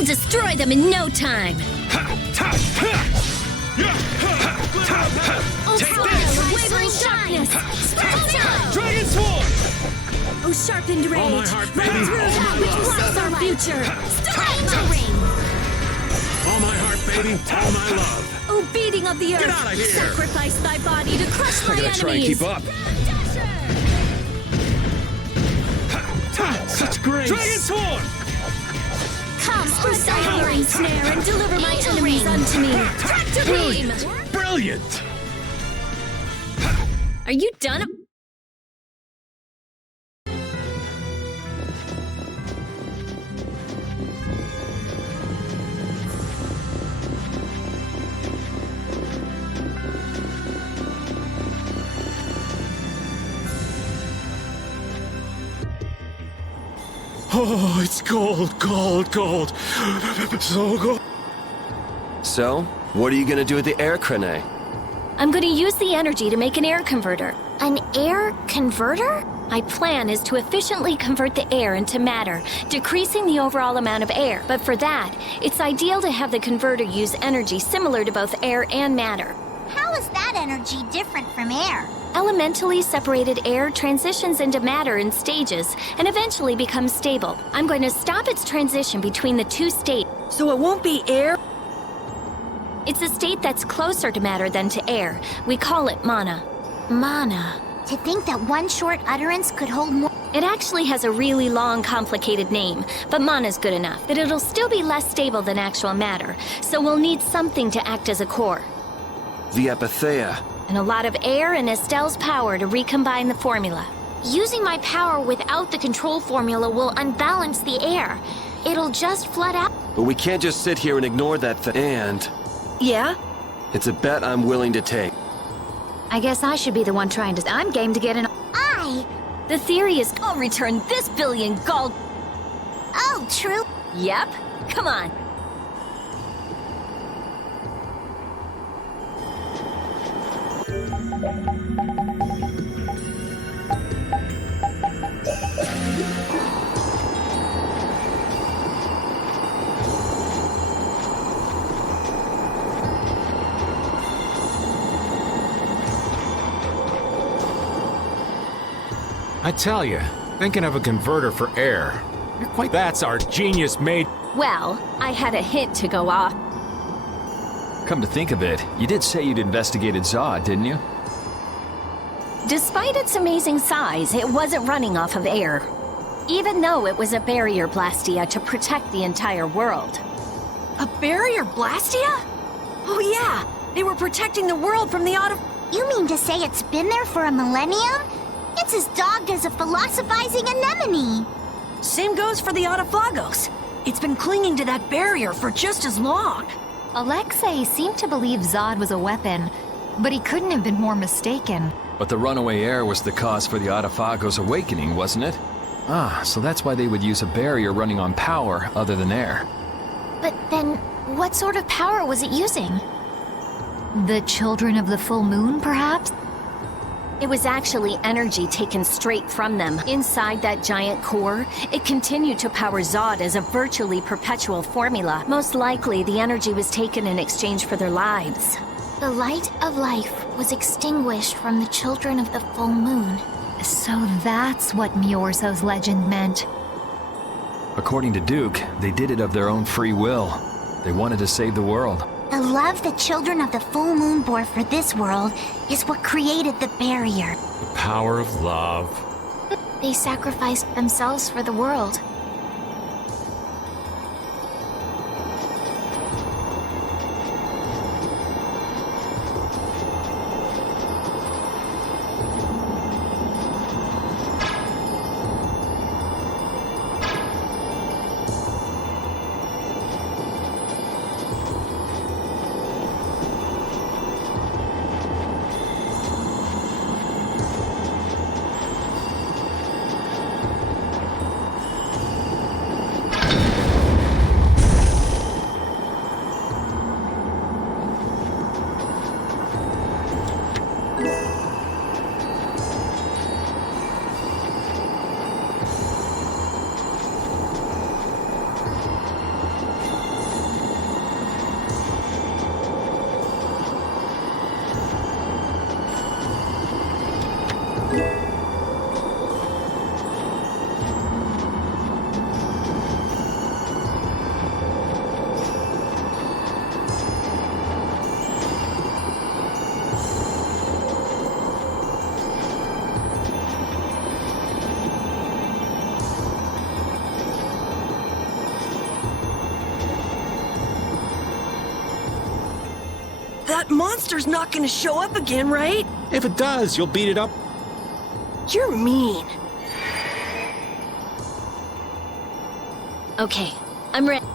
We'll destroy them in no time. Oh, smile of wavering sharpness. Dragon Swarm! Oh, sharpened rage. All my heart, Right baby. through that which blocks our future. Stranger ring. All my heart, baby. All my love. Oh, beating of the earth. Get out of here. Sacrifice thy body to crush my I gotta enemies. try and keep up. Such grace! Dragon Swarm! Come, O thy snare, and deliver my enemies unto me. Tractor beam! Brilliant! Are you done? Oh, it's gold, gold, gold. So gold. So, what are you gonna do with the air crane? I'm going to use the energy to make an air converter. An air converter? My plan is to efficiently convert the air into matter, decreasing the overall amount of air. But for that, it's ideal to have the converter use energy similar to both air and matter. How is that energy different from air? Elementally separated air transitions into matter in stages and eventually becomes stable. I'm going to stop its transition between the two states. So it won't be air? It's a state that's closer to matter than to air. We call it mana. Mana. To think that one short utterance could hold more. It actually has a really long, complicated name, but mana's good enough. But it'll still be less stable than actual matter, so we'll need something to act as a core. The Epithea. And a lot of air and Estelle's power to recombine the formula. Using my power without the control formula will unbalance the air. It'll just flood out. But we can't just sit here and ignore that thing. And Yeah? it's a bet I'm willing to take. I guess I should be the one trying to... I'm game to get in... The theory is I'll return this billion gold... Oh, true. Yep. Come on. I tell you, thinking of a converter for air. You're quite... That's our genius made... Well, I had a hint to go off. Come to think of it, you did say you'd investigated Zod, didn't you? Despite its amazing size, it wasn't running off of air. Even though it was a barrier blastia to protect the entire world. A barrier blastia? Oh yeah, they were protecting the world from the You mean to say it's been there for a millennium? It's as dogged as a philosophizing anemone. Same goes for the Autophagos. It's been clinging to that barrier for just as long. Alexei seemed to believe Zod was a weapon, but he couldn't have been more mistaken. But the runaway air was the cause for the Autophagos' awakening, wasn't it? Ah, so that's why they would use a barrier running on power other than air. But then, what sort of power was it using? The children of the full moon, perhaps? It was actually energy taken straight from them. Inside that giant core, it continued to power Zod as a virtually perpetual formula. Most likely, the energy was taken in exchange for their lives. The light of life was extinguished from the children of the full moon. So that's what Miorzo's legend meant. According to Duke, they did it of their own free will. They wanted to save the world. The love the children of the full moon bore for this world is what created the barrier. The power of love. They sacrificed themselves for the world. That monster's not gonna show up again, right? If it does, you'll beat it up. You're mean. Okay, I'm ready.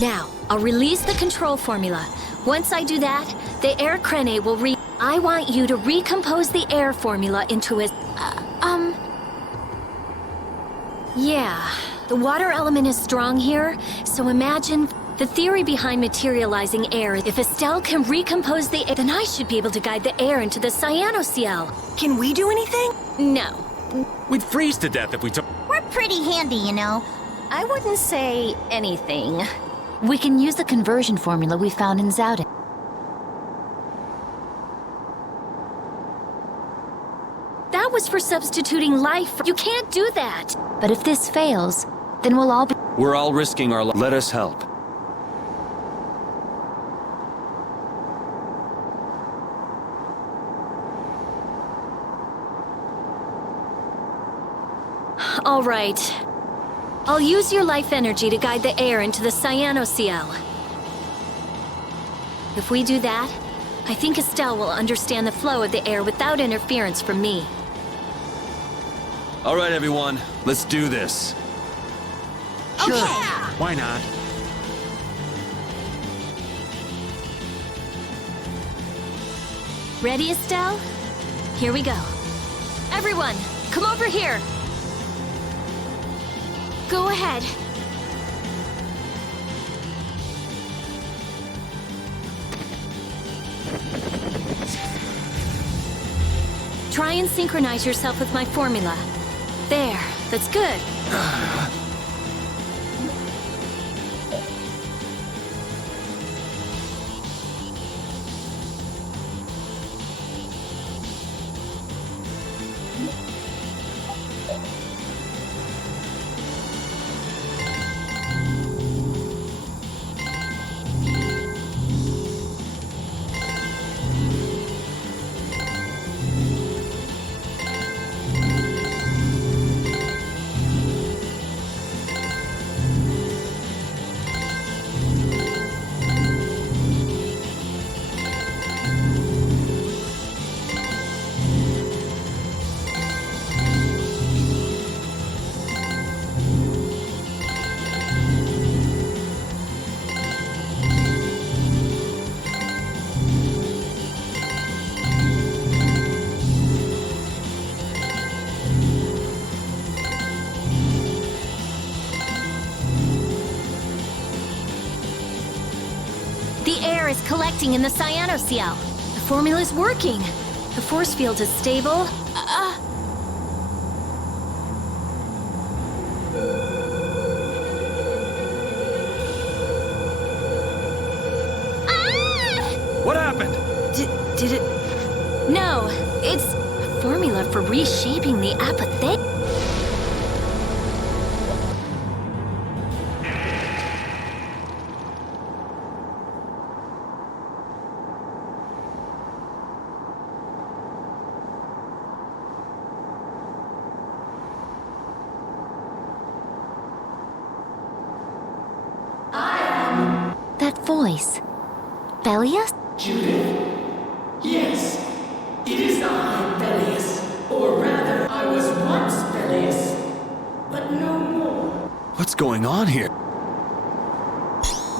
Now, I'll release the control formula. Once I do that, the air crene will I want you to recompose the air formula into a... Yeah, the water element is strong here, so imagine... The theory behind materializing air, if Estelle can recompose the air, then I should be able to guide the air into the cyanociel. Can we do anything? No. We'd freeze to death if we took... We're pretty handy, you know. I wouldn't say anything. We can use the conversion formula we found in Zowden. That was for substituting life for... You can't do that! But if this fails, then we'll all be... We're all risking our Let us help. All right. I'll use your life energy to guide the air into the cyanociel. If we do that, I think Estelle will understand the flow of the air without interference from me. All right, everyone, let's do this. Sure, why not? Ready, Estelle? Here we go. Everyone, come over here. Go ahead. Try and synchronize yourself with my formula. There, that's good. The air is collecting in the cyanociel. The formula's working. The force field is stable. What happened? Did it... No, it's a formula for reshaping the apathy. That voice. Bellius? Judith. Yes, it is I, Bellius. Or rather, I was once Bellius, but no more. What's going on here?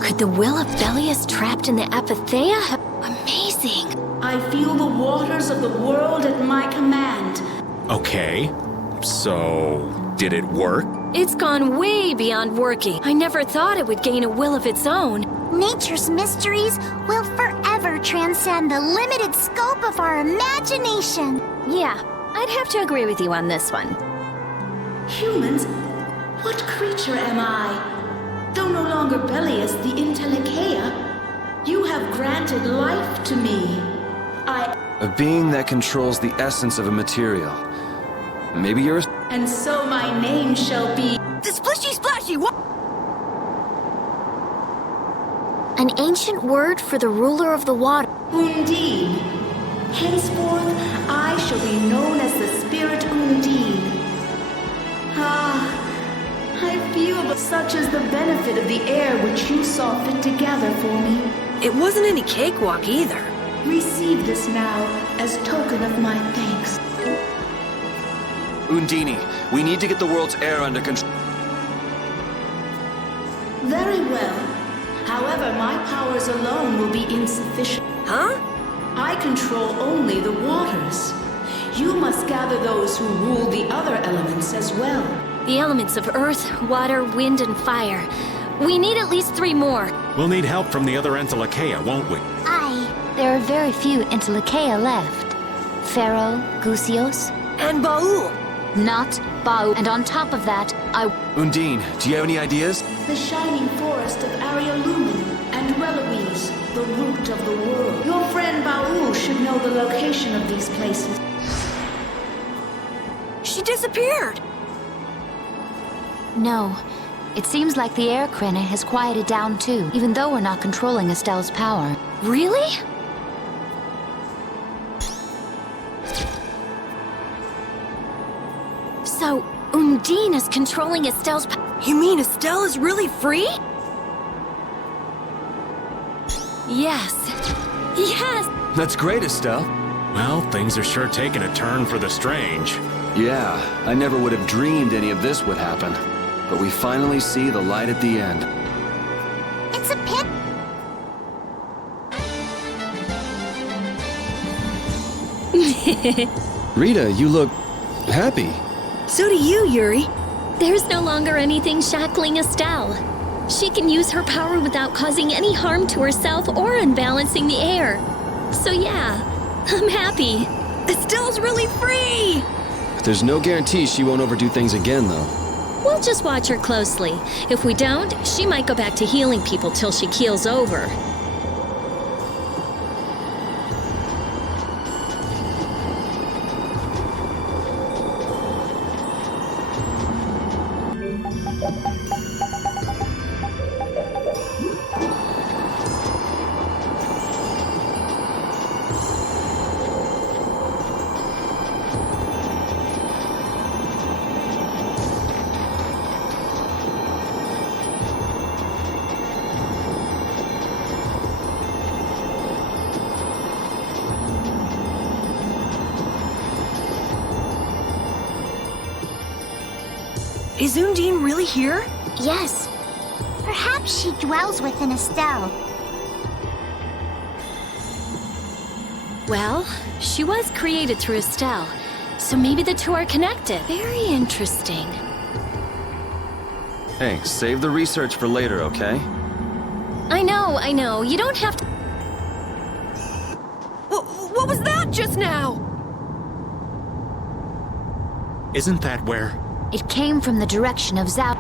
Could the will of Bellius trapped in the apatheia have... Amazing! I feel the waters of the world at my command. Okay, so did it work? It's gone way beyond working. I never thought it would gain a will of its own. Nature's mysteries will forever transcend the limited scope of our imagination. Yeah, I'd have to agree with you on this one. Humans? What creature am I? Though no longer Bellius the Intellicheia, you have granted life to me. A being that controls the essence of a material. Maybe you're a... And so my name shall be... The splishy splashy what? An ancient word for the ruler of the water. Undine. Henceforth, I shall be known as the spirit Undine. I feel such as the benefit of the air which you saw fit to gather for me. It wasn't any cakewalk either. Receive this now as token of my thanks. Undine, we need to get the world's air under control. Very well. However, my powers alone will be insufficient. Huh? I control only the waters. You must gather those who rule the other elements as well. The elements of earth, water, wind, and fire. We need at least 3 more. We'll need help from the other Entelecheia, won't we? There are very few Entelecheia left. Pharaoh, Gusios, And Baul. not Bau. And on top of that, Undine, do you have any ideas? The shining forest of Arialumen and Reloise, the root of the world. Your friend Baul should know the location of these places. She disappeared. No. It seems like the air Krene has quieted down too, even though we're not controlling Estelle's power. Really? So, Undine is controlling Estelle's You mean Estelle is really free? Yes. Yes! That's great, Estelle. Well, things are sure taking a turn for the strange. Yeah, I never would have dreamed any of this would happen. But we finally see the light at the end. It's a pit. Rita, you look happy. So do you, Yuri. There's no longer anything shackling Estelle. She can use her power without causing any harm to herself or unbalancing the air. So yeah, I'm happy. Estelle's really free! There's no guarantee she won't overdo things again, though. We'll just watch her closely. If we don't, she might go back to healing people till she keels over. Is Undine really here? Yes. Perhaps she dwells within Estelle. Well, she was created through Estelle, so maybe the two are connected. Very interesting. Hey, save the research for later, okay? I know. You don't have to... What was that just now? Isn't that where... It came from the direction of Zao.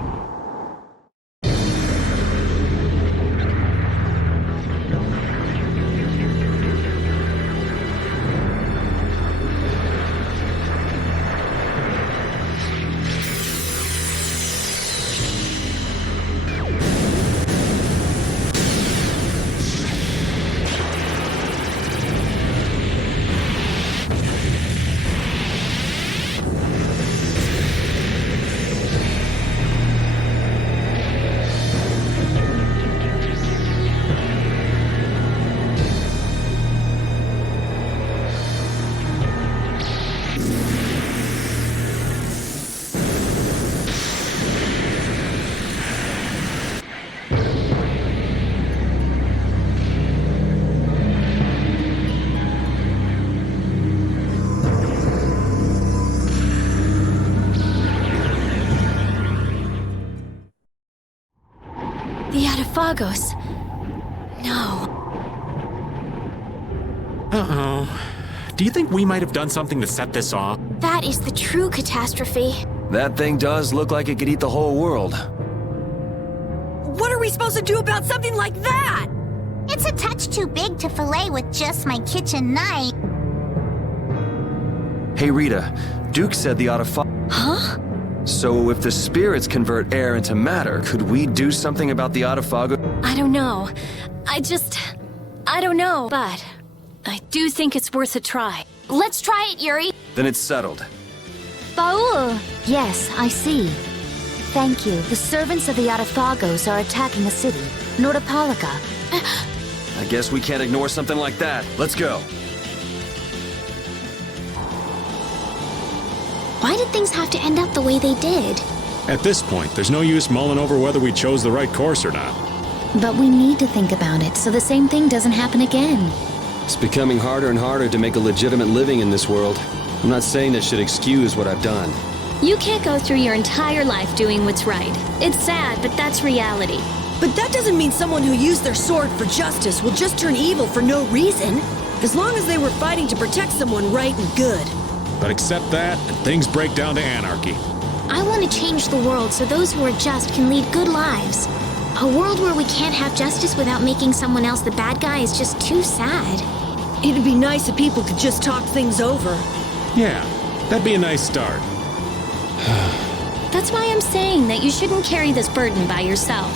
The Atafagos. No. Uh-oh. Do you think we might have done something to set this off? That is the true catastrophe. That thing does look like it could eat the whole world. What are we supposed to do about something like that? It's a touch too big to fillet with just my kitchen knife. Hey Rita, Duke said the Autophago... Huh? So if the spirits convert air into matter, could we do something about the Autophago? I don't know. I don't know, but I do think it's worth a try. Let's try it, Yuri. Then it's settled. Baul! Yes, I see. Thank you. The servants of the Autophagos are attacking a city, Nordopolica. I guess we can't ignore something like that. Let's go. Why did things have to end up the way they did? At this point, there's no use mulling over whether we chose the right course or not. But we need to think about it so the same thing doesn't happen again. It's becoming harder and harder to make a legitimate living in this world. I'm not saying that should excuse what I've done. You can't go through your entire life doing what's right. It's sad, but that's reality. But that doesn't mean someone who used their sword for justice will just turn evil for no reason. As long as they were fighting to protect someone right and good. But accept that, and things break down to anarchy. I want to change the world so those who are just can lead good lives. A world where we can't have justice without making someone else the bad guy is just too sad. It'd be nice if people could just talk things over. Yeah, that'd be a nice start. That's why I'm saying that you shouldn't carry this burden by yourself.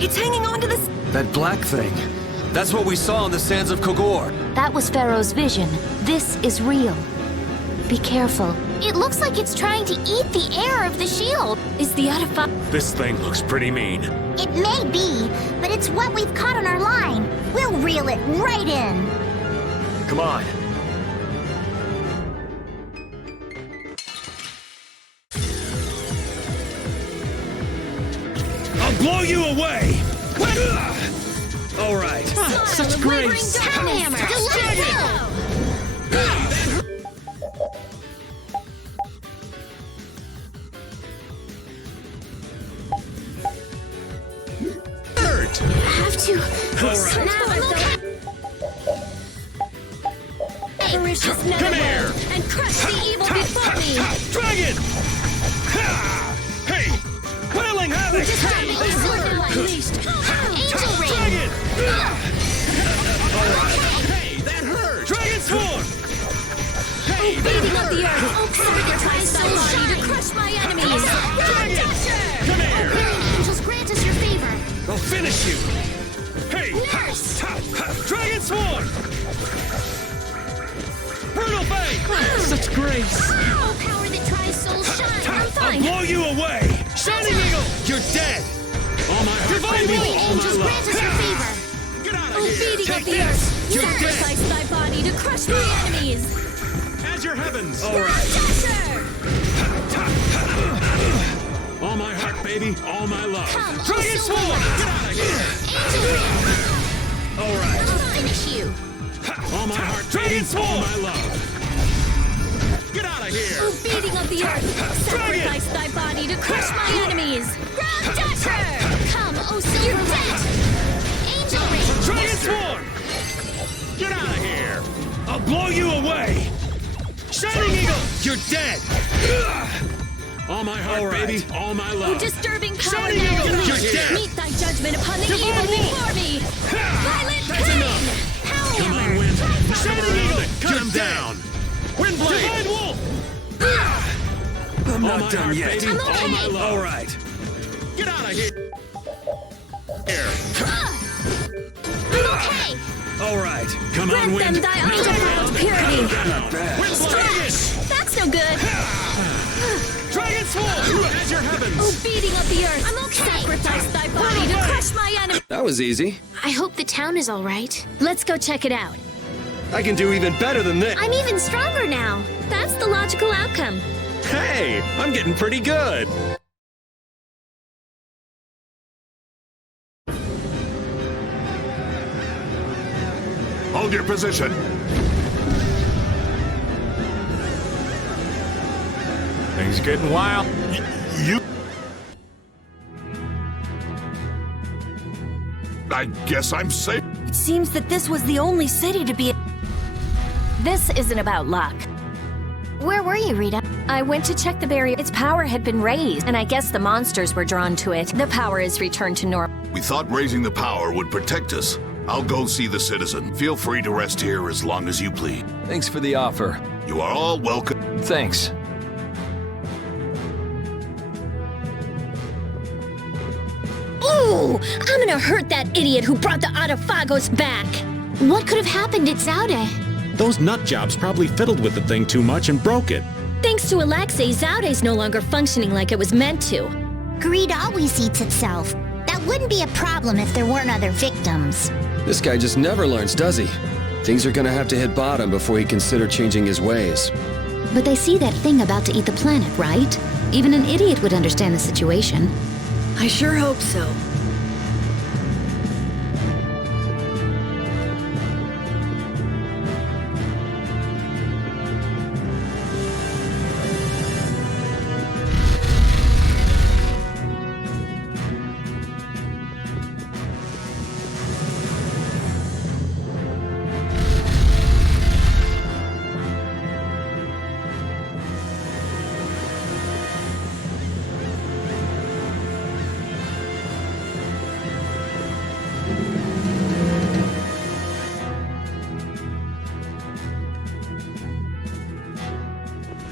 It's hanging on to this... That black thing. That's what we saw on the sands of Kogor. That was Pharaoh's vision. This is real. Be careful. It looks like it's trying to eat the air of the shield. Is the Autophago... This thing looks pretty mean. It may be, but it's what we've caught on our line. We'll reel it right in. Come on. I'll blow you away! All right. Such grace! Hammer! Have to snap it. Avaricious netherworld, and crush the evil before me! Dragon! Ha! Hey! Quelling havoc! Angel ring! Dragon! All right. Hey, that hurt! Dragon swarm! Hey, Beating of the earth, sacrifice thy body to crush my enemies! Dragon! Come here! Angels, grant us your favor. I'll finish you! Hey! Nurse! Dragon swarm! Brutal Fang! Such grace! Oh, power that tries souls shine. I'm I'll fine. blow you away! Shining Eagle! You're dead! All my heart, Divine baby, Will! all Angels, my grant love. us your favor. Get out of Oh, here! beating Take of the this! earth, You're dead! sacrifice thy body to crush my enemies! As your heavens! All right. Dasher! All my heart, baby, all my love. Come, Dragon also swarm! light. Get out of here! Angel ring. All right. I'll finish you. All my heart, Dragon baby, swarm! all my love. Get out of here! Oh, beating of the earth, sacrifice thy body to crush my enemies! Ground Dasher! Come, oh silver light! Angel ring. Dragon swarm! Get out of here! I'll blow you away! Shining Eagle! You're dead! All my heart, All right. baby, all my Oh, love. disturbing power Shining now Eagle, unleashed! you're dead. Meet thy judgment upon the Divine evil Will. before me! Violent That's pain! enough. Power Come on, hammer! Wind. Shining Around Eagle, and cut you're him dead. down. Windblade! Divine Wolf! I'm not done yet. I'm okay. All right. Get out of here. I'm okay. All right. Come Grant on, them Wind. thy undefiled purity. Not bad. That's no good. Dragon Sword! As your heavens! Oh, beating of the earth. I'm okay. Sacrifice thy body to crush my enemy. That was easy. I hope the town is all right. Let's go check it out. I can do even better than this. I'm even stronger now. That's the logical outcome. Hey, I'm getting pretty good. Hold your position. Things getting wild. You... I guess I'm safe. It seems that this was the only city to be. This isn't about luck. Where were you, Rita? I went to check the barrier. Its power had been raised, and I guess the monsters were drawn to it. The power is returned to normal. We thought raising the power would protect us. I'll go see the citizen. Feel free to rest here as long as you please. Thanks for the offer. You are all welcome. Thanks. Ooh! I'm gonna hurt that idiot who brought the Autophagos back! What could have happened at Zaude? Those nut jobs probably fiddled with the thing too much and broke it. Thanks to Alexei, Zaude's no longer functioning like it was meant to. Greed always eats itself. That wouldn't be a problem if there weren't other victims. This guy just never learns, does he? Things are gonna have to hit bottom before he consider changing his ways. But they see that thing about to eat the planet, right? Even an idiot would understand the situation. I sure hope so.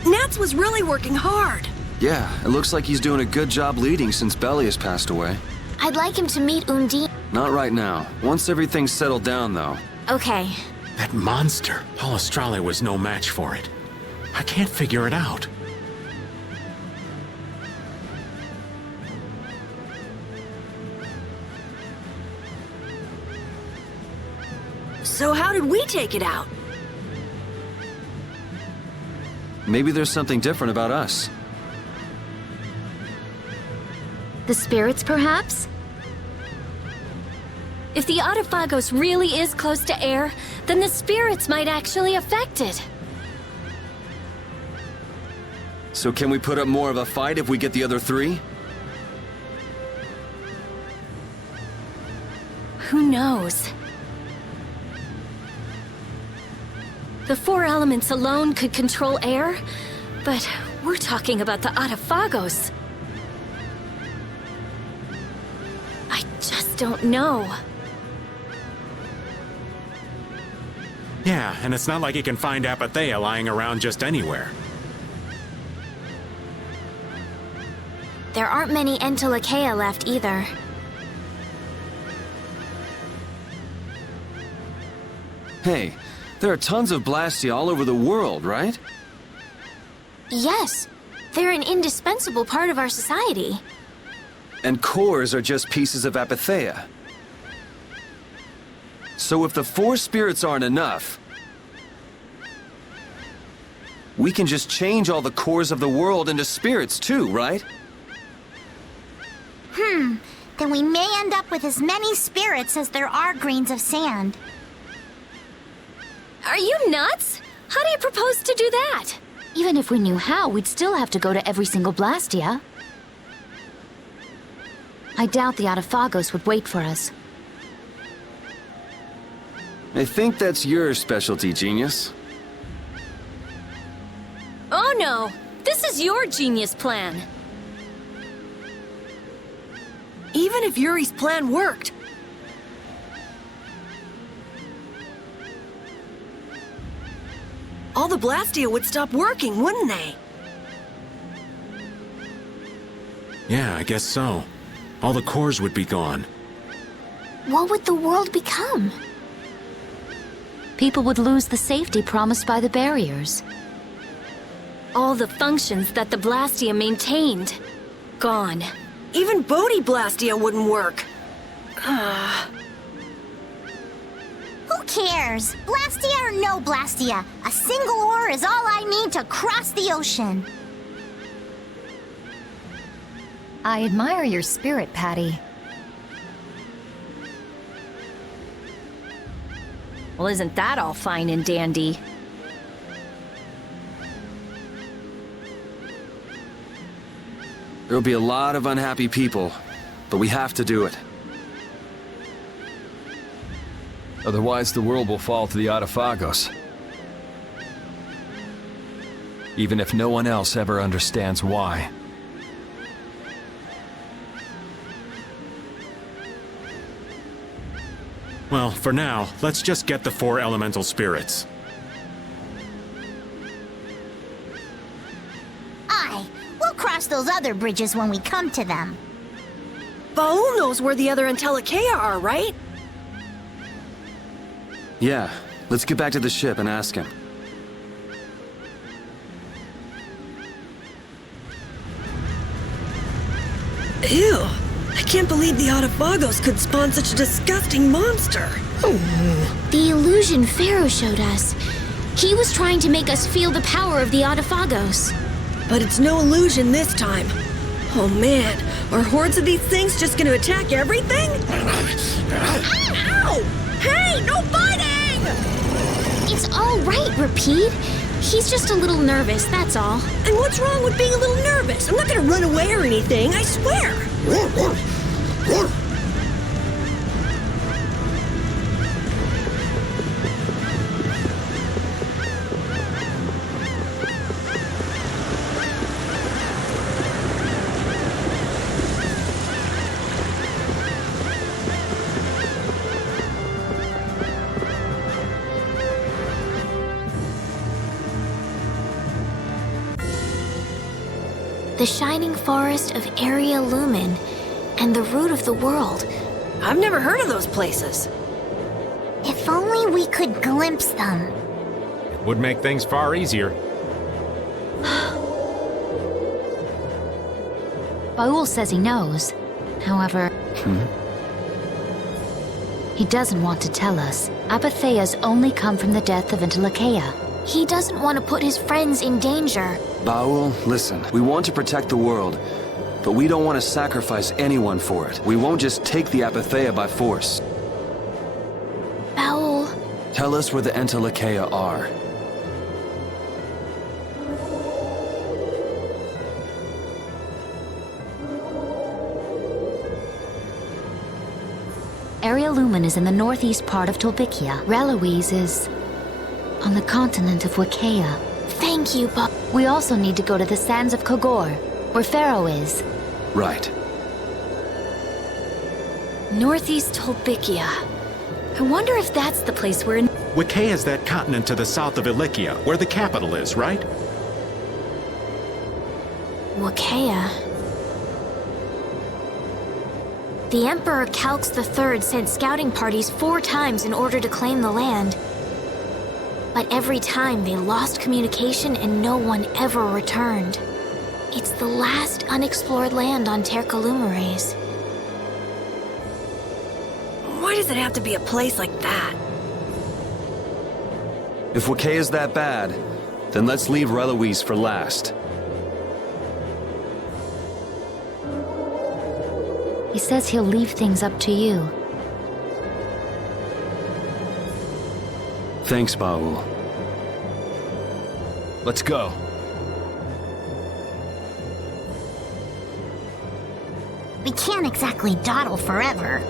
Nats was really working hard. Yeah, it looks like he's doing a good job leading since Belly has passed away. I'd like him to meet Undine. Not right now. Once everything's settled down, though. Okay. That monster. Palestrale was no match for it. I can't figure it out. So how did we take it out? Maybe there's something different about us. The spirits, perhaps? If the Autophagos really is close to air, then the spirits might actually affect it. So can we put up more of a fight if we get the other three? Who knows? The four elements alone could control air, but we're talking about the Autophagos. I just don't know. Yeah, and it's not like you can find Apathea lying around just anywhere. There aren't many Entelekea left either. Hey, there are tons of Blastia all over the world, right? Yes, they're an indispensable part of our society. And cores are just pieces of Apathea. So if the four spirits aren't enough, we can just change all the cores of the world into spirits too, right? Then we may end up with as many spirits as there are grains of sand. Are you nuts? How do you propose to do that? Even if we knew how, we'd still have to go to every single Blastia. I doubt the Autophagos would wait for us. I think that's your specialty, genius. Oh no! This is your genius plan! Even if Yuri's plan worked, all the Blastia would stop working, wouldn't they? Yeah, I guess so. All the cores would be gone. What would the world become? People would lose the safety promised by the barriers. All the functions that the Blastia maintained. Gone. Even Bodhi Blastia wouldn't work. Who cares? Blastia or no Blastia? A single ore is all I need to cross the ocean. I admire your spirit, Patty. Well, isn't that all fine and dandy? There'll be a lot of unhappy people, but we have to do it. Otherwise, the world will fall to the Autophagos. Even if no one else ever understands why. Well, for now, let's just get the 4 elemental spirits. We'll cross those other bridges when we come to them. Baul knows where the other Entelekea are, right? Yeah, let's get back to the ship and ask him. Ew. I can't believe the Autophagos could spawn such a disgusting monster. The illusion Pharaoh showed us. He was trying to make us feel the power of the Autophagos. But it's no illusion this time. Oh man, are hordes of these things just gonna attack everything? Ow! Hey, no biting! It's all right, Repeat. He's just a little nervous, that's all. And what's wrong with being a little nervous? I'm not gonna run away or anything, I swear! The shining forest of Area Lumen and the root of the world. I've never heard of those places. If only we could glimpse them. It would make things far easier. Baul says he knows. However, he doesn't want to tell us. Apatheas only come from the death of Entelekea. He doesn't want to put his friends in danger. Baul, listen, we want to protect the world, but we don't want to sacrifice anyone for it. We won't just take the Apatheia by force. Baul. Tell us where the Entelekea are. Area Lumen is in the northeast part of Tolbikia. Reloise is on the continent of Wikea. Thank you, Bob. We also need to go to the sands of Kogor, where Pharaoh is. Right. Northeast Tolbikia. I wonder if that's the place where... Wikea is that continent to the south of Ilikia, where the capital is, right? Wikea. The Emperor Calx III sent scouting parties 4 times in order to claim the land. But every time they lost communication and no one ever returned. It's the last unexplored land on Tercalumeres. Why does it have to be a place like that? If Wikea is that bad, then let's leave Reloise for last. He says he'll leave things up to you. Thanks, Baul. Let's go. We can't exactly dawdle forever.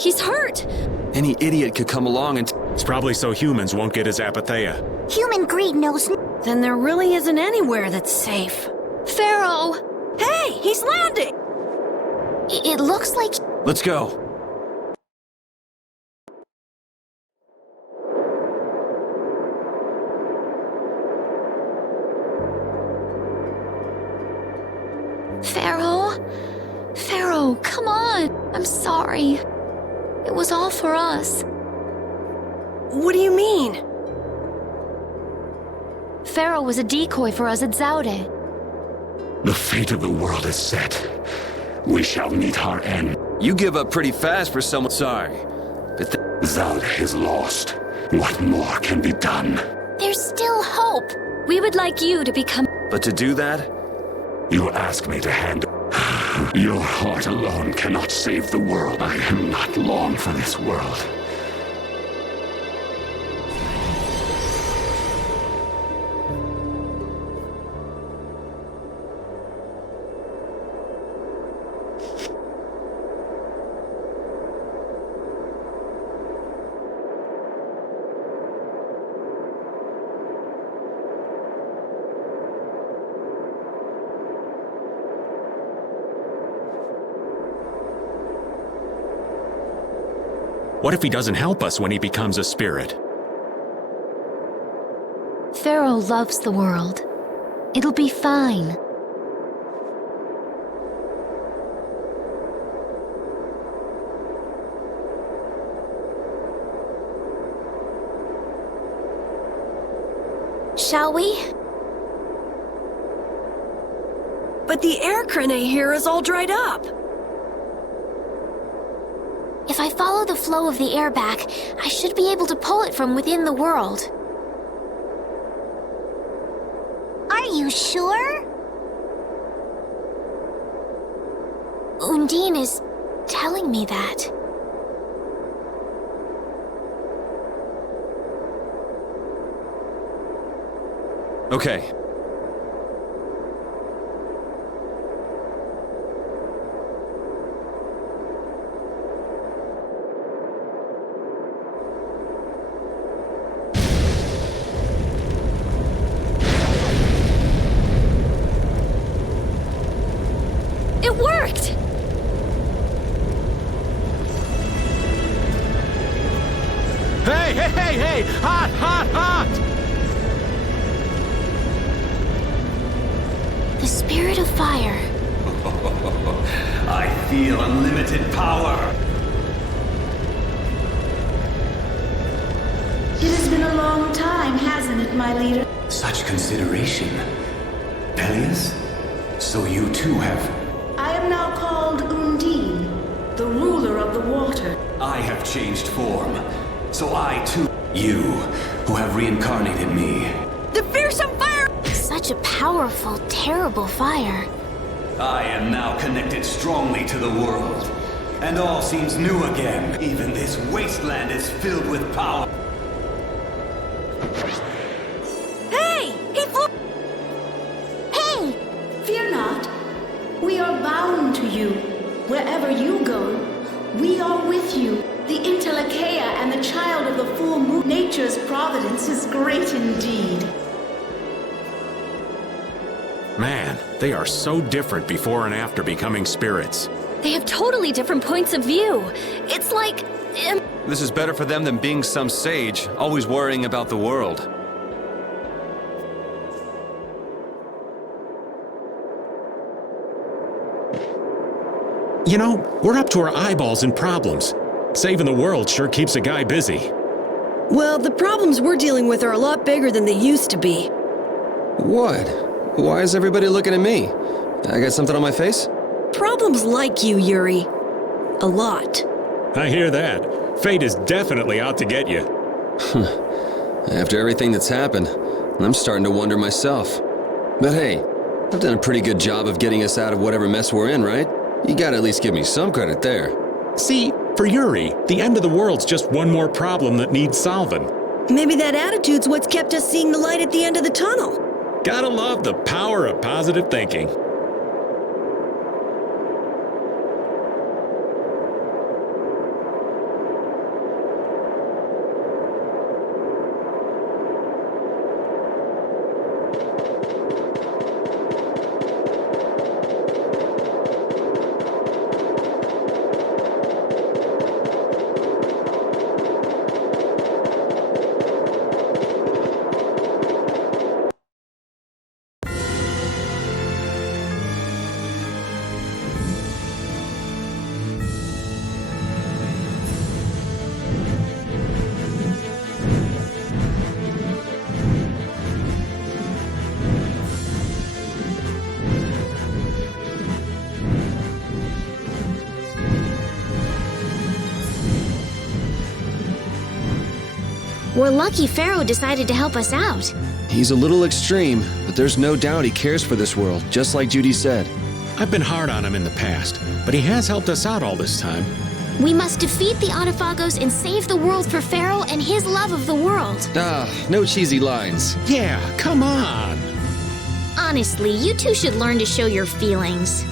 He's hurt! Any idiot could come along and... It's probably so humans won't get his apatheia. Human greed knows Then there really isn't anywhere that's safe. Pharaoh! Hey, he's landing! It looks like... Let's go. Pharaoh? Pharaoh, come on! I'm sorry. It was all for us. What do you mean? Pharaoh was a decoy for us at Zaude. The fate of the world is set. We shall meet our end. You give up pretty fast for someone... Sorry. But Zaude is lost. What more can be done? There's still hope. We would like you to become... But to do that... You ask me to hand... Your heart alone cannot save the world. I am not long for this world. What if he doesn't help us when he becomes a spirit? Pharaoh loves the world. It'll be fine. Shall we? But the air crane here is all dried up. If I follow the flow of the air back, I should be able to pull it from within the world. Are you sure? Undine is telling me that. Okay. It worked! Hey, hey, hey, hey! Hot, hot, hot! The spirit of fire. I feel unlimited power. It has been a long time, hasn't it, my leader? Such consideration. Peleus? So you too have... I am now called Undine, the ruler of the water. I have changed form. So I too... You, who have reincarnated me. The fearsome fire! Such a powerful, terrible fire. I am now connected strongly to the world. And all seems new again. Even this wasteland is filled with power. Hey! He flew... Hey! Fear not. We are bound to you. Wherever you go, we are with you. The Interlakeia and the child of the full moon. Nature's providence is great indeed. Man, they are so different before and after becoming spirits. They have totally different points of view. It's like... This is better for them than being some sage, always worrying about the world. You know, we're up to our eyeballs in problems. Saving the world sure keeps a guy busy. Well, the problems we're dealing with are a lot bigger than they used to be. What? Why is everybody looking at me? I got something on my face? Problems like you, Yuri. A lot. I hear that. Fate is definitely out to get you. After everything that's happened, I'm starting to wonder myself. But hey, I've done a pretty good job of getting us out of whatever mess we're in, right? You gotta at least give me some credit there. See, for Yuri, the end of the world's just one more problem that needs solving. Maybe that attitude's what's kept us seeing the light at the end of the tunnel. Gotta love the power of positive thinking. We're lucky Pharaoh decided to help us out. He's a little extreme, but there's no doubt he cares for this world, just like Judy said. I've been hard on him in the past, but he has helped us out all this time. We must defeat the Autophagos and save the world for Pharaoh and his love of the world. No cheesy lines. Yeah, come on. Honestly, you two should learn to show your feelings.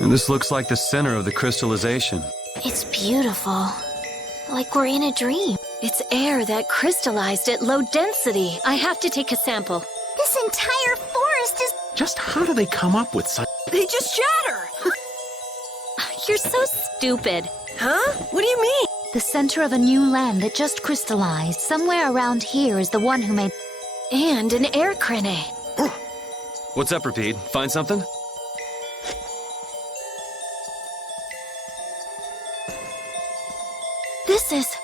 And this looks like the center of the crystallization. It's beautiful. Like we're in a dream. It's air that crystallized at low density. I have to take a sample. This entire forest is... Just how do they come up with such... They just shatter! You're so stupid. Huh? What do you mean? The center of a new land that just crystallized. Somewhere around here is the one who made... And an air crane. What's up, Repeat? Find something? This is...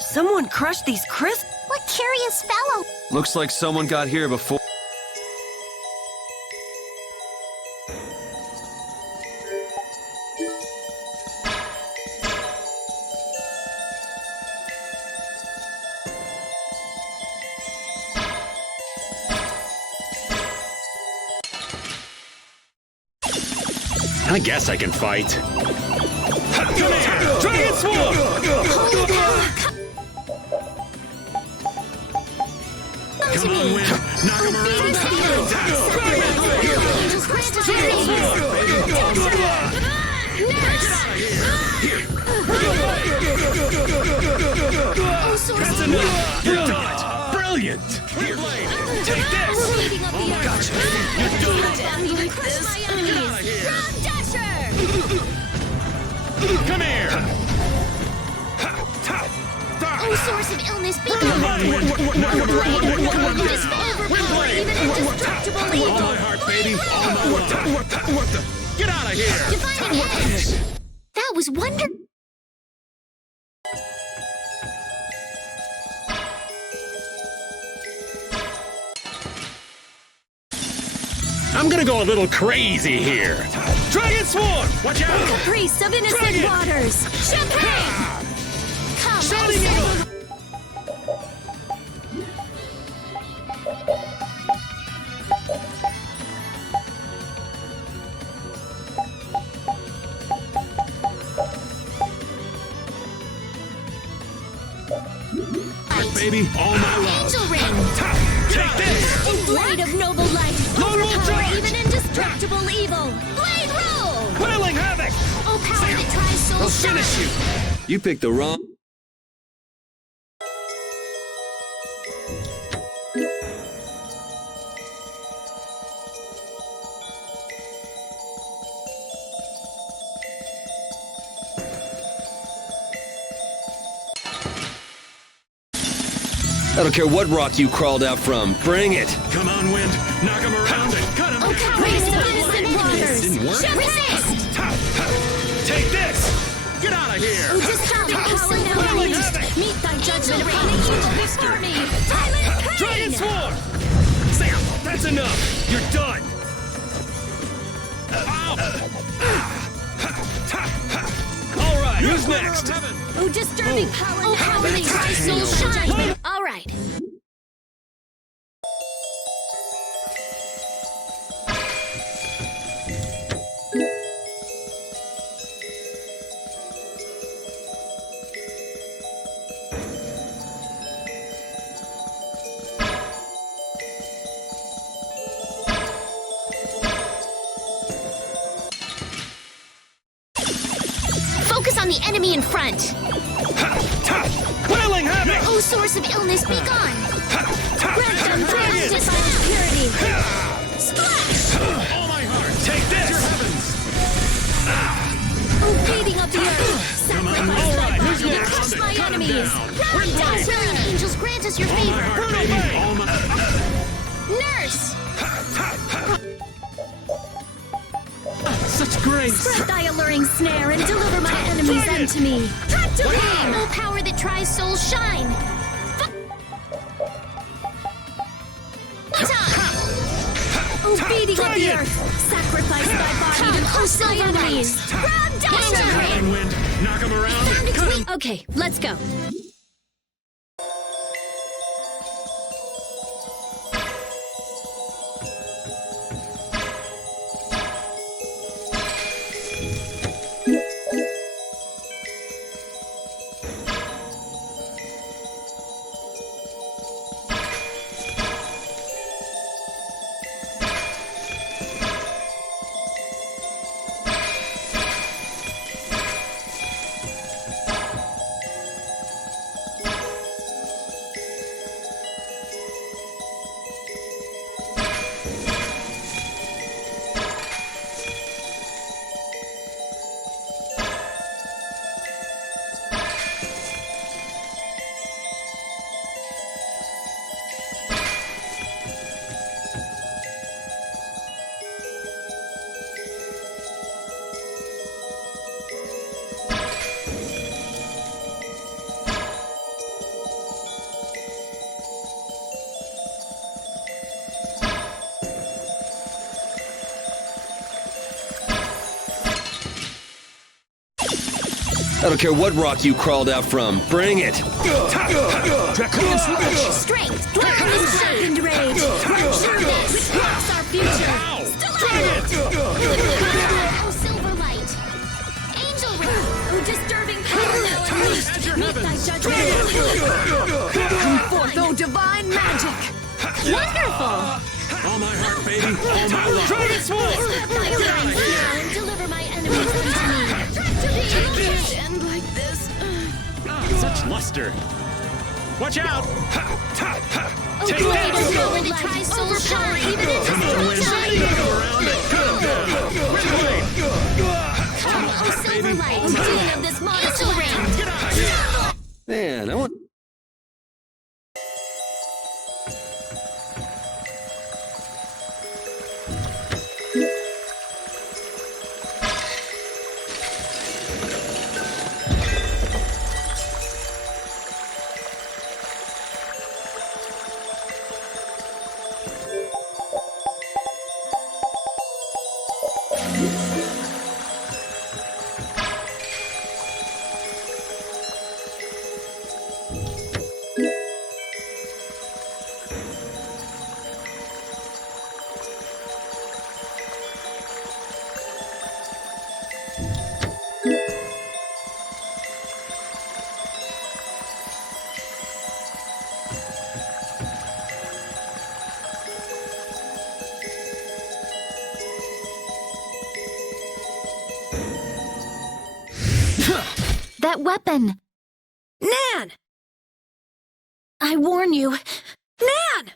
Someone crushed these crystals? What curious fellow! Looks like someone got here before. I guess I can fight. Come here! Dragon Swarm! Come on, Win! Knock him around! That's enough! You're done! Brilliant! Here, Blade! Take this! Oh my gosh! You're done! Come here! Oh, source of illness, be Come on, overpower even indestructible evil. All my heart, baby! All my love! What the? Get out of here! Divine edge! That was wonderful. I'm gonna go a little crazy here. Dragon Swarm! Watch out! Caprice of innocent Dragon! waters! Champagne! Come, Shining Eagle! Baby, all my love. Angel ring! Take this! Blade of noble light! Lone Wolf Overpower charge! even indestructible evil! Blade roll! Whirling havoc! Oh, power that tries so I'll finish you. You picked the wrong... I don't care what rock you crawled out from. Bring it! Come on, Wind. Knock him around and cut him. Oh, caprice of innocent waters! Didn't work. Resist! Take this! Get out of here! Disturbing power now Whirling released! havoc! Meet thy judgment upon the evil before me! Violent pain! Dragon Swarm! Sam, that's enough! You're done! All right, who's next? Oh, disturbing power now power that released! tries so shine! All right. the enemy in front. Wailing havoc! O source of illness, be gone! Grant them justice by purity! Splash! All my heart! Take this! Your heavens! Oh, beating of the earth! Sacrifice my body to crush my enemies! Rally, Brilliant angels, grant us your favor! Nurse! Such grace! Spread thy alluring snare and deliver my enemies unto me! Activate! O power that tries souls, shine! Oh, beating of the earth! Sacrifice thy body to crush my enemies! Grab Danger! Wind! Knock him around! Cut him! Okay, let's go. I don't care what rock you crawled out from. Bring it! Draconian slash! Strength! Second rage! Puncture this! Witness our future! O silver light! Angel ring! Oh, disturbing power now unleashed! Meet thy judgment! Come forth, oh divine magic! Wonderful! All my heart, baby! All my love! Dragon Sword! My alluring snare and deliver my enemies unto me! Can't end like this. Such luster. Watch out! Take O that! power that tries souls, shine! Even into Come, O silver light! Queen of this monster ring! Man, I want... That weapon! Nan! I warn you. Nan!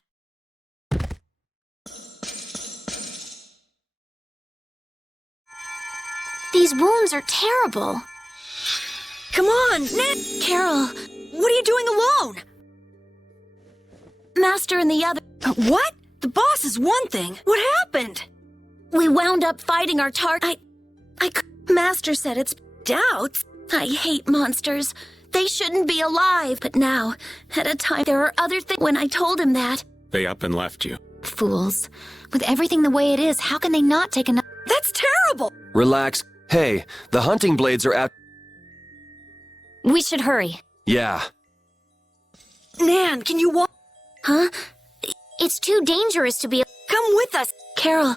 These wounds are terrible. Come on, Nan! Carol, What are you doing alone? Master and the other... What? The boss is one thing. What happened? We wound up fighting our target. Master said it's doubts. I hate monsters. They shouldn't be alive. But now, at a time, there are other things. When I told him that... They up and left you. Fools. With everything the way it is, how can they not take another... That's terrible! Relax. Hey, the hunting blades are out... We should hurry. Yeah. Nan, can you walk? Huh? It's too dangerous to be... Come with us! Carol...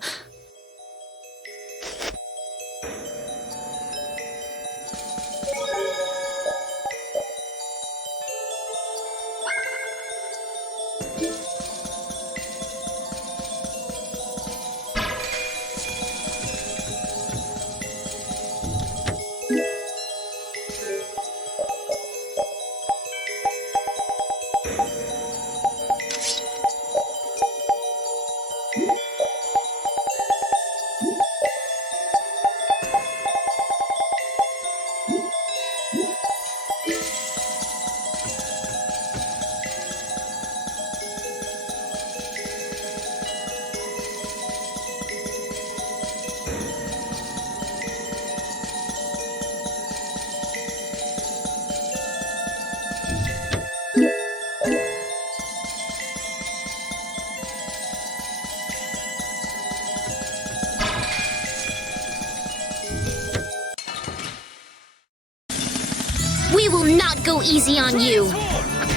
We will not go easy on you.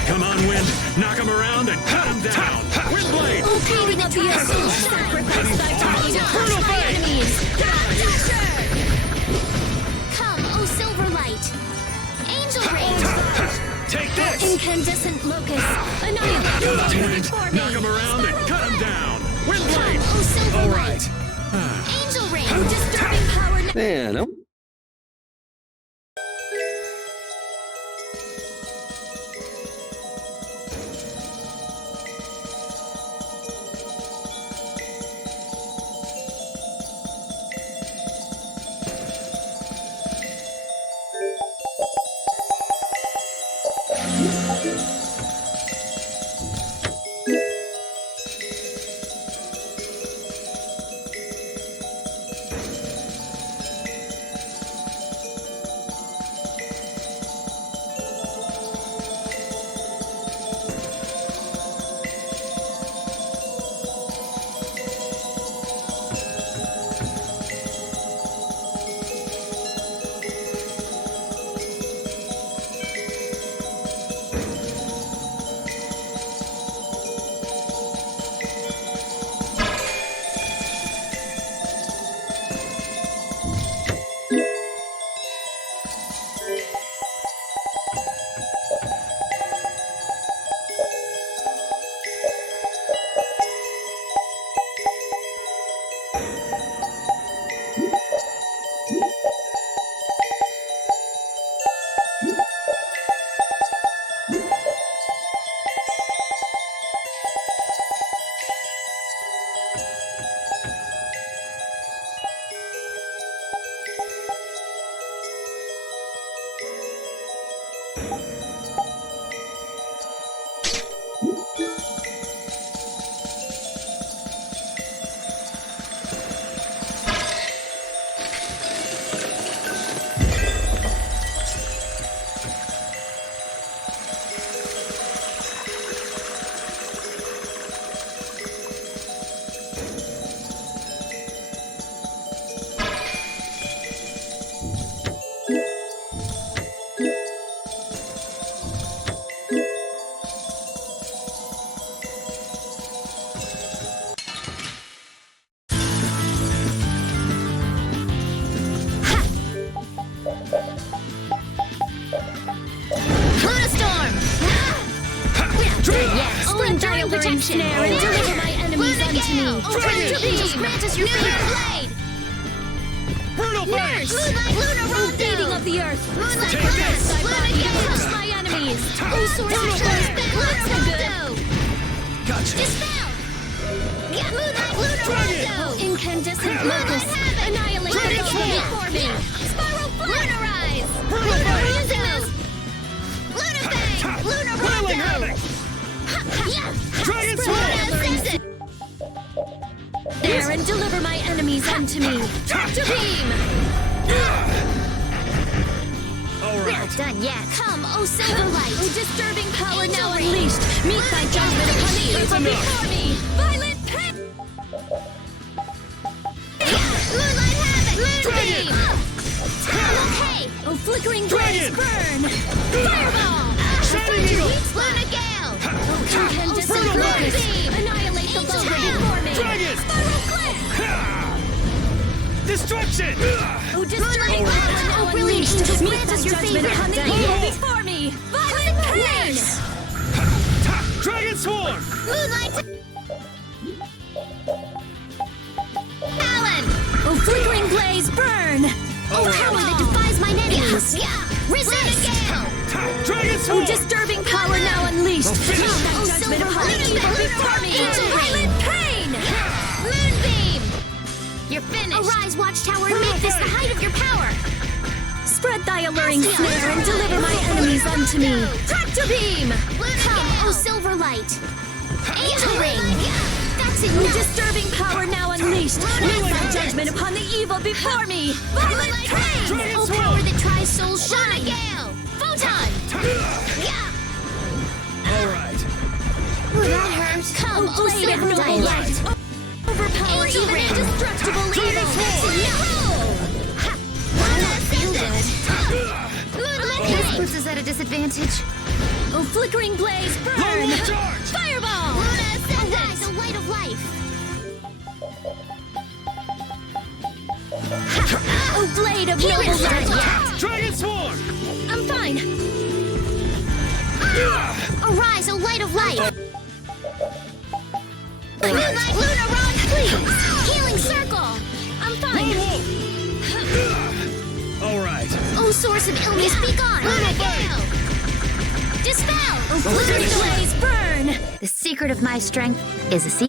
Come on, Wind. Knock him around and cut him down. Windblade! Beating up the earth. Sacrifice thy body to crush my enemies. Come, O Silverlight. Angel Rain. Take this! Incandescent Locust. Annihilate the Wind! Knock him around and cut him down. Windblade! O Silverlight. All right. Angel Rain. Disturbing power. Man, Snare and deliver my enemies unto me. Grant us your blade. Hurdle blades! Moonlight, beating of the earth. Sacrifice thy body and crush my enemies. O source of truth, let's go. Gotcha. Dispel. Moonlight, Lunarondo. Incandescent locust. Annihilate the enemy before me. Spiral flame. Lunarize. Lunarize. Lunafang. Lunarondo. Dragon Sword! There and deliver my enemies unto me. To beam! All We're right. not done yet. Come, O Silverlight! O disturbing power now unleashed! Meet thy judgment upon the evil before me! Violet pit! Moonlight havoc! Moonbeam! Okay! O flickering blaze burn! Fireball! Shining Eagle! Luna Gale! Incandescent locust! Annihilate the foe before me! Dragon! Spiral flare! Destruction! O disturbing power now unleashed! Meet thy judgment upon the evil before me! Violet pierce! Dragon Swarm! Moonlight! Alan! O flickering blaze burn! O power that defies my enemies! please. Resist! Dragon Oh, Sword! disturbing power now unleashed! Oh, Judgment Silver upon the Light! evil before me! Violent pain! Moonbeam! You're finished! Arise, Watchtower, and make this the height of your power! Spread thy alluring snare and deliver my enemies unto me! Tractor beam! Come, oh Silver Light! Angel Ring! That's it Oh, now! disturbing power now unleashed! Lay thy judgment upon the evil before me! Violent pain! Oh, power that tries souls shine! Gale! Photon! Alright. Ooh, that hurt! Come, oh blade of Silver noble light! Overpower Angel even Ring! indestructible evil! This puts us at a disadvantage. Oh, flickering blaze, burn! Fireball! Arise, the light of life! Oh, blade of noble light! Dragon Swarm! I'm fine! Arise, O light of light! Moonlight, Luna Rod, please! Healing circle! I'm fine! Alright. O source of illness, be gone! Luna Gale! Dispel! Oh, flickering blaze, burn! The secret of my strength is a secret.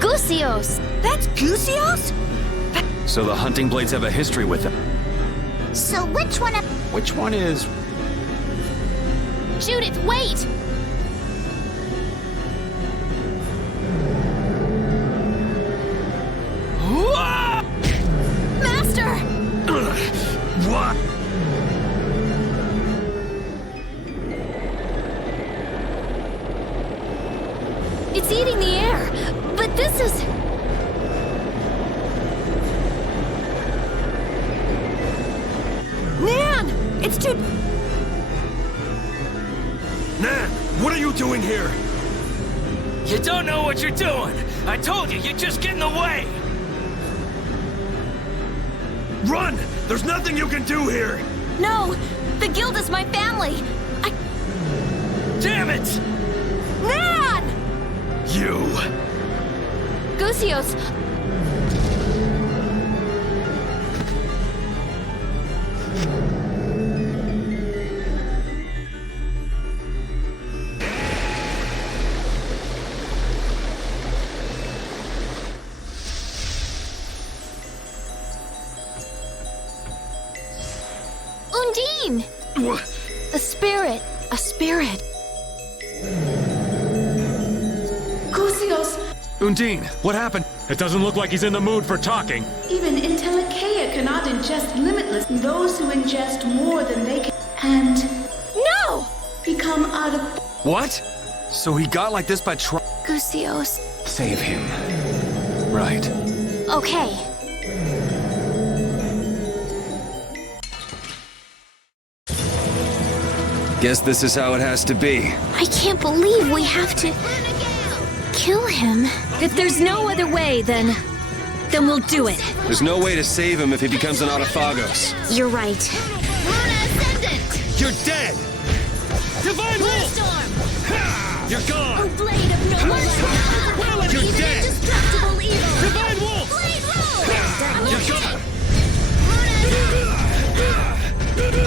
Gusios! That's Gusios? So the hunting blades have a history with them. So which one of... Which one is... Judith, wait! Master! What? It's eating the air, but this is... Nan! It's too... Nan, what are you doing here? You don't know what you're doing. I told you, you're just getting away. Run! There's nothing you can do here! No! The guild is my family! Damn it! Nan! You! Gusios! Undine! What? A spirit! A spirit! Gusios, Undine, what happened? It doesn't look like he's in the mood for talking. even Intellicaea cannot ingest limitless. Those who ingest more than they can and No! become out of... What? So he got like this by Gusios. Save him. Right. Okay. Guess this is how it has to be. I can't believe we have to... kill him. If there's no other way, then we'll do it. There's no way to save him if he becomes an Autophagos. You're right. You're dead! Divine Wolf! You're gone! Oh, blade of no light. You're dead! Indestructible evil. Divine Wolf! Blade roll. You're gone!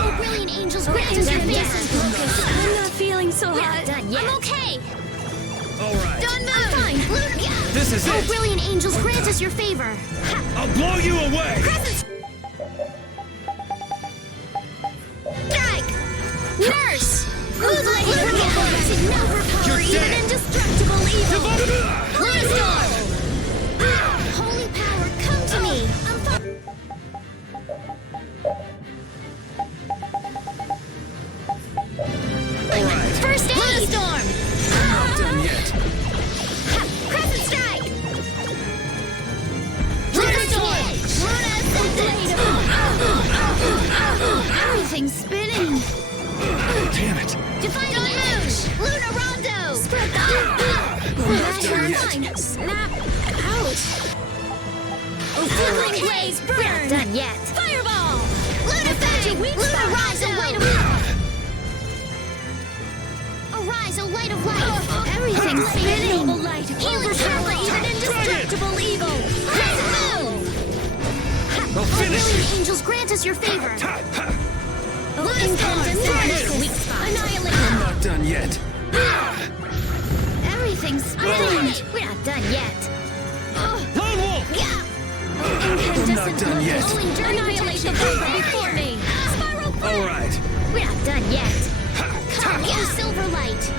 Oh, brilliant angels, grant us your faces. I'm not feeling so hot. Done yet. I'm okay. All right. Done now. I'm fine. Lunar. This is Oh, it! brilliant angels, grant us your favor. I'll blow you away! Crescent strike. Nurse. Moonlight overpower You're even dead. indestructible evil. Divine Storm. Holy power, come to me. I'm fine. All right. First aid. Storm. Not done yet. Crescent strike. Luna Storm. Luna Ascendant. Everything's spinning. Damn it! Define the edge. Luna Rondo. Spread the Snap out. Flickering blaze burn. We're not done yet. Fireball. Luna Fang. Luna Rise, a light of Arise, a light of life. Everything's spinning. Noble light. Healing power, even indestructible evil. Crescent move. I'll finish Brilliant you! angels, grant us your favor. Luna Annihilate! Annihilate. I'm not done yet. Everything's spinning. We're not done yet. Lone Wolf! Yeah. I'm not done yet. Annihilate the Vulva before me. Spiral burn. All right. We're not done yet. Come, you silver light.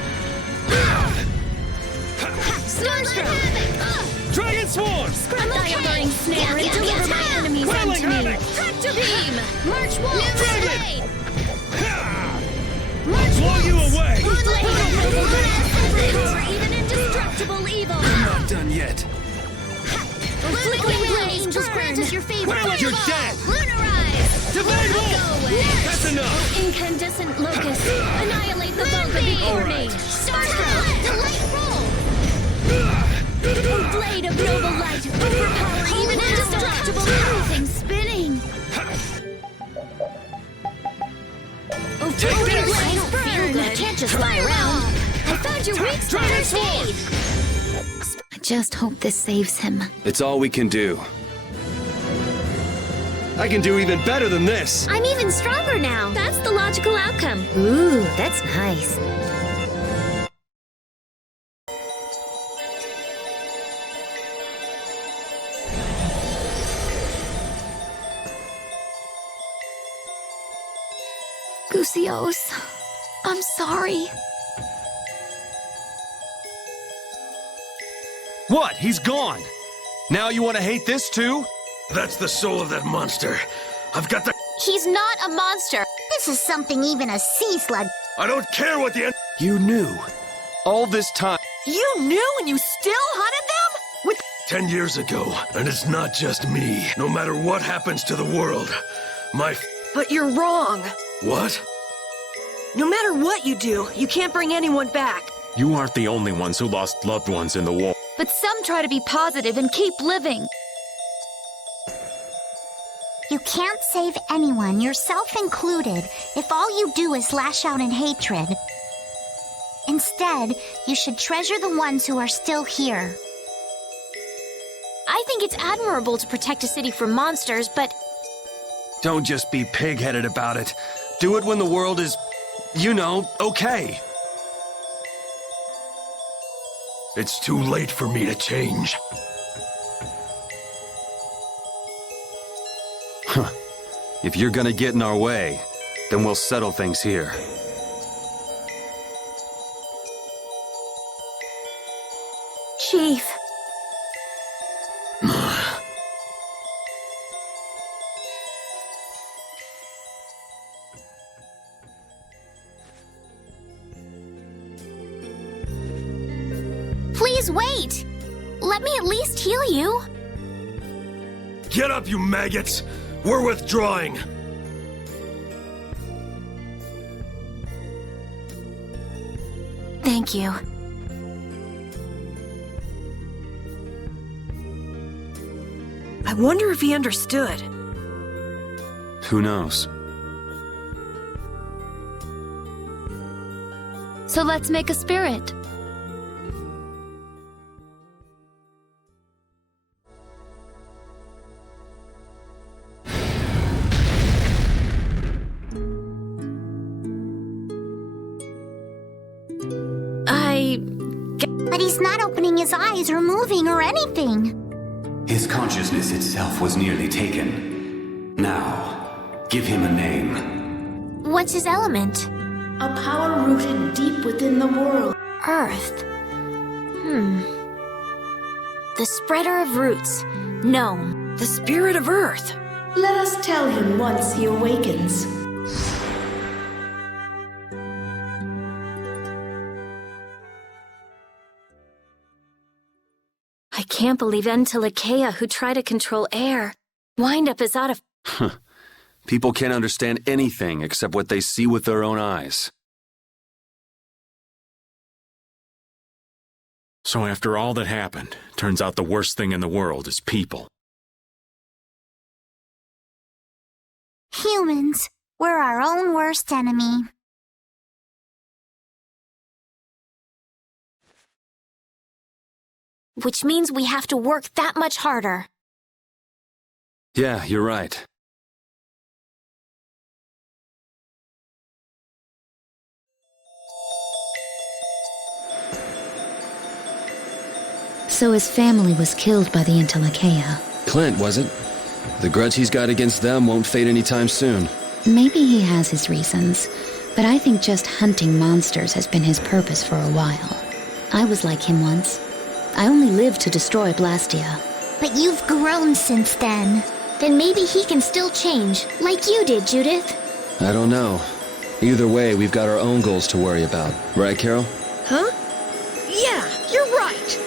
Stormstroke. Dragon Swarm! Annihilating snare and deliver my enemies Wailing unto me. havoc. Tractor beam. March wolf. Dragon. Blade. I'll blow you away! Or even indestructible evil. I'm not done yet. Flickering blaze angels grant us your favor. You're dead! Lunarize. Divine Wolf! That's enough! Incandescent locust. Annihilate the Vulva before me. Starstroke. Delight roll. Blade of noble light. Overpower even indestructible. Everything's spinning. Take this! I don't feel good. I can't just lie around. I found your weak spot. First aid. I just hope this saves him. It's all we can do. I can do even better than this! I'm even stronger now. That's the logical outcome. Ooh, that's nice. Gusios, I'm sorry. What? He's gone! Now you want to hate this too? That's the soul of that monster. I've got the... He's not a monster. This is something even a sea slug. I don't care what the... You knew. All this time. You knew and you still hunted them? With 10 years ago, and it's not just me. No matter what happens to the world, my... But you're wrong. What? No matter what you do, you can't bring anyone back. You aren't the only ones who lost loved ones in the war. But some try to be positive and keep living. You can't save anyone, yourself included, if all you do is lash out in hatred. Instead, you should treasure the ones who are still here. I think it's admirable to protect a city from monsters, but Don't just be pig-headed about it. Do it when the world is, you know, okay. It's too late for me to change. Huh. If you're gonna get in our way, then we'll settle things here. Chief. please wait. Let me at least heal you. Get up, you maggots! We're withdrawing! Thank you. I wonder if he understood. Who knows? So let's make a spirit. But he's not opening his eyes or moving or anything. His consciousness itself was nearly taken. Now, give him a name. What's his element? A power rooted deep within the world. Earth. The spreader of roots. Gnome. The spirit of Earth. Let us tell him once he awakens. I can't believe Entelekea, who tried to control air, wind up as out of... People can't understand anything except what they see with their own eyes. So after all that happened, turns out the worst thing in the world is people. Humans. We're our own worst enemy. Which means we have to work that much harder. Yeah, you're right. So his family was killed by the Entelekea. Clint, was it? The grudge he's got against them won't fade anytime soon. Maybe he has his reasons, but I think just hunting monsters has been his purpose for a while. I was like him once. I only lived to destroy Blastia. But you've grown since then. Then maybe he can still change, like you did, Judith. I don't know. Either way, we've got our own goals to worry about. Right, Carol? Huh? Yeah, you're right.